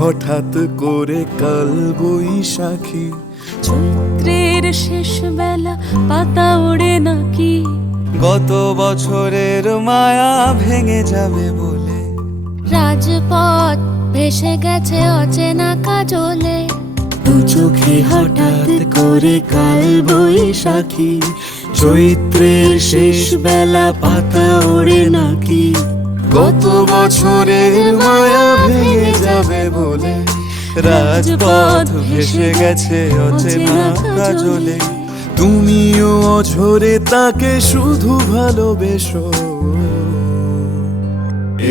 হঠাৎ করে কাল বৈশাখী। চৈত্রের শেষ বেলা পাতা ওড়ে নাকি, গত বছরের মায়া ভেঙে যাবে বলে। রাজপথ ভেসে গেছে অচেনা কাজলে। দু চোখে হঠাৎ করে কাল বৈশাখী। চৈত্রের শেষ বেলা পাতা ওড়ে নাকি, গত বছরের মায়া ভেঙে যাবে বলে। রাজপথ ভেসে গেছে অচেনা কাজলে। তুমিও অঝরে তাকে শুধু ভালোবেসো।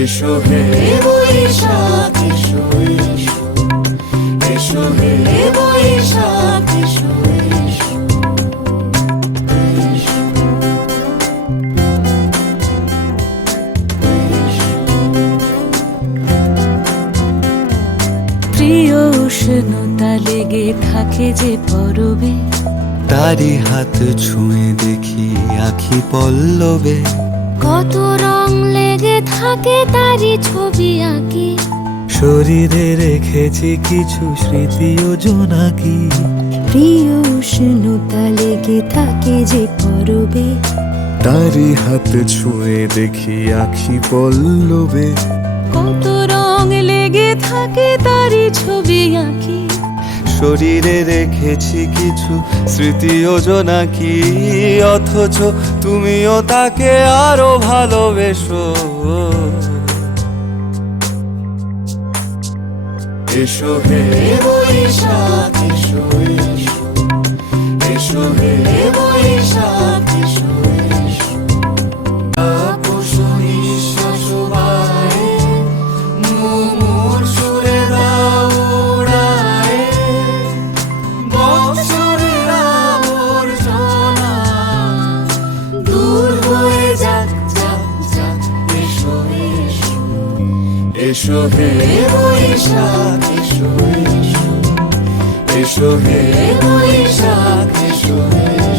এসো হে বৈশাখ এসো এসো, এসো হে বৈশাখ এসো এসো, এসো। প্রিয় উষ্ণতা লেগে থাকে যে পরবে, তারি হাত ছুঁয়ে দেখি আখি পল্লবে। কত রং লেগে থাকে তারই ছবি আঁকি। শরীরে রেখেছি কিছু স্মৃতি ও জোনাকি। প্রিয় উষ্ণতা লেগে থাকে যে পরবে, তারি হাত ছুঁয়ে দেখি আখি পল্লবে। কত রং লেগে থাকে তারই ছবি আঁকি। শরীরে রেখেছি কিছু স্মৃতি ও জোনাকি। অথচ তুমিও তাকে আরো ভালোবেসো। এসো হে বৈশাখ এসো এসো, এসো হে বৈশাখ এসো এসো। তাপস নিঃশ্বাস বায়ে, মুমুর সুরে দাও উড়ায়ে। বৎসরের আবর্জনা দূর হয়ে যাক যাক যাক। এসো এসো, এসো হে বৈশাখ এসো এসো, এসো হে বৈশাখ এসো এসো।